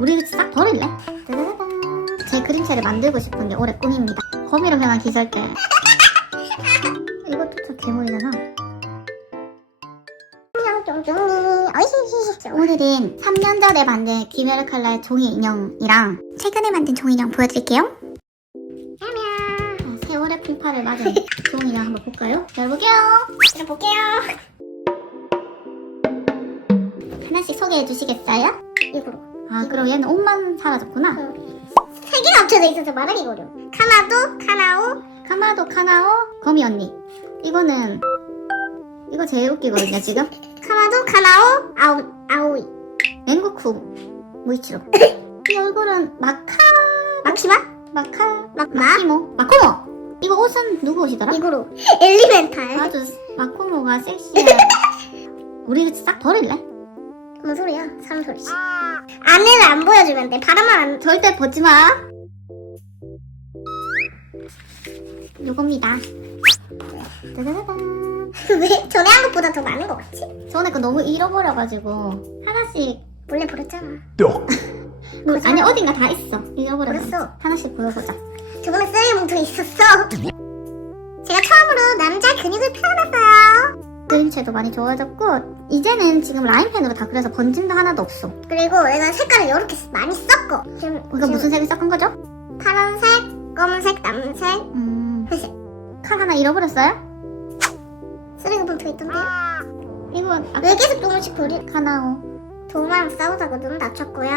우리 싹 버릴래? 제 그림체를 만들고 싶은 게 올해 꿈입니다. 거미로 변한 기절개. 이것도 저 괴물이잖아. 오늘은 3년 전에 만든 귀멸 칼날 종이 인형이랑 최근에 만든 종이 인형 보여드릴게요. 자, 세월의 풍파를 맞은 종이 인형 한번 볼까요? 열어볼게요. 열어볼게요. 하나씩 소개해 주시겠어요? 이거로. 아, 그럼 얘는 옷만 사라졌구나. 세 개가 합쳐져 있어서 말하기 어려워. 카나도, 카나오, 카마도 카나오, 거미 언니. 이거는 이거 제일 웃기거든요, 지금. 카나도, 카나오, 아오, 아오이. 랭고쿠 무이치로. 이 얼굴은 마카 마키마? 마카 마? 마키모 마코모. 이거 옷은 누구 옷이더라? 이거로. 엘리멘탈. 아주 마코모가 섹시해. 우리 싹 버릴래? 뭔 소리야? 사람 소리지. 안에를 안 보여주면 돼. 바람만 안. 절대 벗지 마. 요겁니다. 짜자잔. 왜? 전에 한 것보다 더 많은 것 같지? 전에 거 너무 잃어버려가지고 하나씩 원래 버렸잖아. 뭐, 아니 어딘가 다 있어. 잃어버렸어. 하나씩 보여보자. 저번에 쓰레기 봉투에 있었어. 제가 처음으로 남자 근육을 표현했어요. 그림체도 많이 좋아졌고 이제는 지금 라인펜으로 다 그려서 번짐도 하나도 없어. 그리고 내가 색깔을 이렇게 많이 섞어. 지금, 이거 무슨 색을 섞은 거죠? 파란색, 검은색, 남색, 음, 회색. 칼 하나 잃어버렸어요? 쓰레기 봉투에 있던데. 이거 아까 왜 계속 조금씩 버리? 카나오. 도마랑 싸우다가 눈 다쳤고요.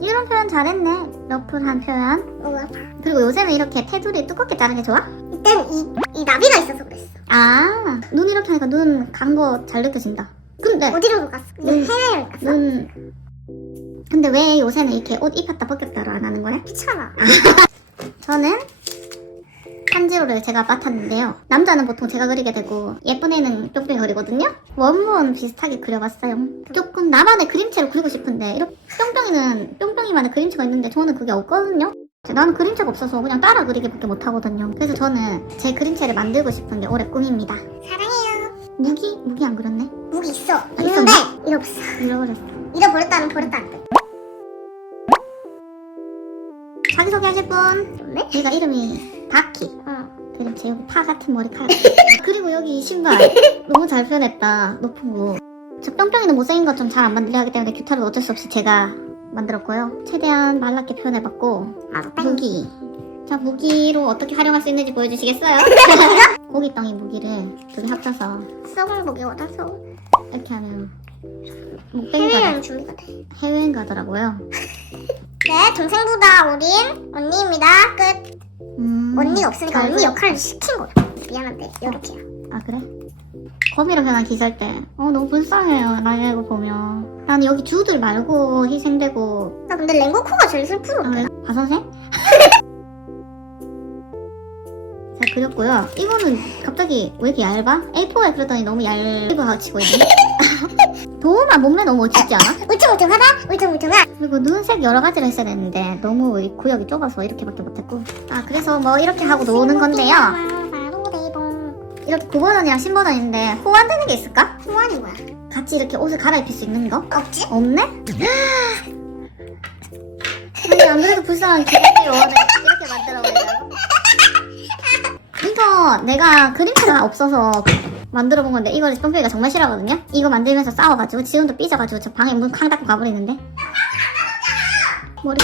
이런 표현 잘했네. 러프한 표현. 어, 그리고 요새는 이렇게 테두리 두껍게 자르는 게 좋아? 이때는 이, 이 나비가 있어서 그랬어. 아, 눈 이렇게 하니까 눈 간 거 잘 느껴진다. 근데 어디로 갔어? 눈. 해외여행 갔어? 눈 근데 왜 요새는 이렇게 옷 입혔다 벗겼다로 안 하는 거야? 귀찮아. 저는 한지로를 제가 맡았는데요. 남자는 보통 제가 그리게 되고 예쁜 애는 뿅뿅이 그리거든요. 원문 비슷하게 그려봤어요. 조금 나만의 그림체를 그리고 싶은데 이렇게 뿅뿅이는 뿅뿅이만의 그림체가 있는데 저는 그게 없거든요. 나는 그림체가 없어서 그냥 따라 그리기밖에 못하거든요. 그래서 저는 제 그림체를 만들고 싶은 게 올해 꿈입니다. 사랑해요. 무기? 무기 안 그렸네? 무기 있어. 있었나? 있는데 잃어버렸어. 잃어버렸어. 잃어버렸다는 버렸다는 뜻. 자기소개 하실 분? 네? 얘가 이름이 바키. 어. 그림체 여기 파 같은 머리카락. 그리고 여기 이 신발 너무 잘 표현했다. 높은 거. 저 뿅뿅이는 못생긴 것 좀 잘 안 만들려 하기 때문에 규타를 어쩔 수 없이 제가 만들었고요. 최대한 말랐게 표현해봤고 땡. 무기. 자 무기로 어떻게 활용할 수 있는지 보여주시겠어요? 고기덩이 무기를 두 개 합쳐서 썩은 목이 얻어서 이렇게 하면 목뱅이가 해외여행 준비가 돼. 해외여행 가더라고요. 네, 동생보다 어린 언니입니다. 끝. 음, 언니가 없으니까 잘 언니 역할을 시킨 거야. 미안한데, 이렇게야. 아 그래? 거미로 변한 기절대 어 너무 불쌍해요 나 이거 보면 난 여기 주들 말고 희생되고 나 근데 랭고쿠가 제일 아, 슬프던데. 왜? 아 선생? 잘 그렸고요 이거는 갑자기 왜 이렇게 얇아? A4에 그렸더니 너무 얇고 치고 있네 도우만 몸매 너무 멋지지 않아? 울퉁울퉁하다? 울퉁울퉁하? 그리고 눈색 여러 가지를 했어야 되는데 너무 이 구역이 좁아서 이렇게밖에 못했고 아 그래서 뭐 이렇게 하고 노는 건데요. 이렇게 9버전이랑 10버전인데 호환되는 게 있을까? 소원이 뭐야? 같이 이렇게 옷을 갈아입힐 수 있는 거? 없지? 없네? 아니 안 그래도 불쌍한 기분이 원해 이렇게 만들어보려고 이거 내가 그림체가 없어서 만들어 본 건데 이거를 뿅뿅이가 정말 싫어하거든요 이거 만들면서 싸워가지고 지금도 삐져가지고 저 방에 문 쾅 닫고 가버리는데 머리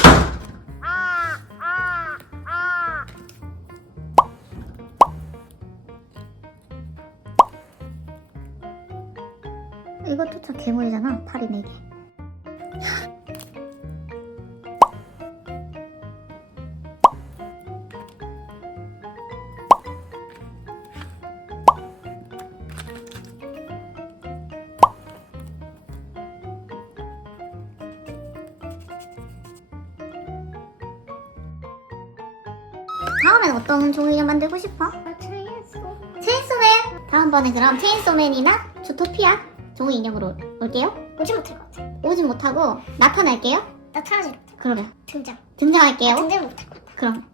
이것도 저 괴물이잖아 팔이 4개 다음엔 어떤 종이를 만들고 싶어? 아, 체했어. 체인소맨! 다음번에 그럼 체인소맨이나 주토피아 종이 인형으로 올게요. 오지 못할 것 같아. 오진 못하고 나타날게요. 나타나지 못해. 그러면 등장. 등장할게요. 등장 못할 것 같아. 그럼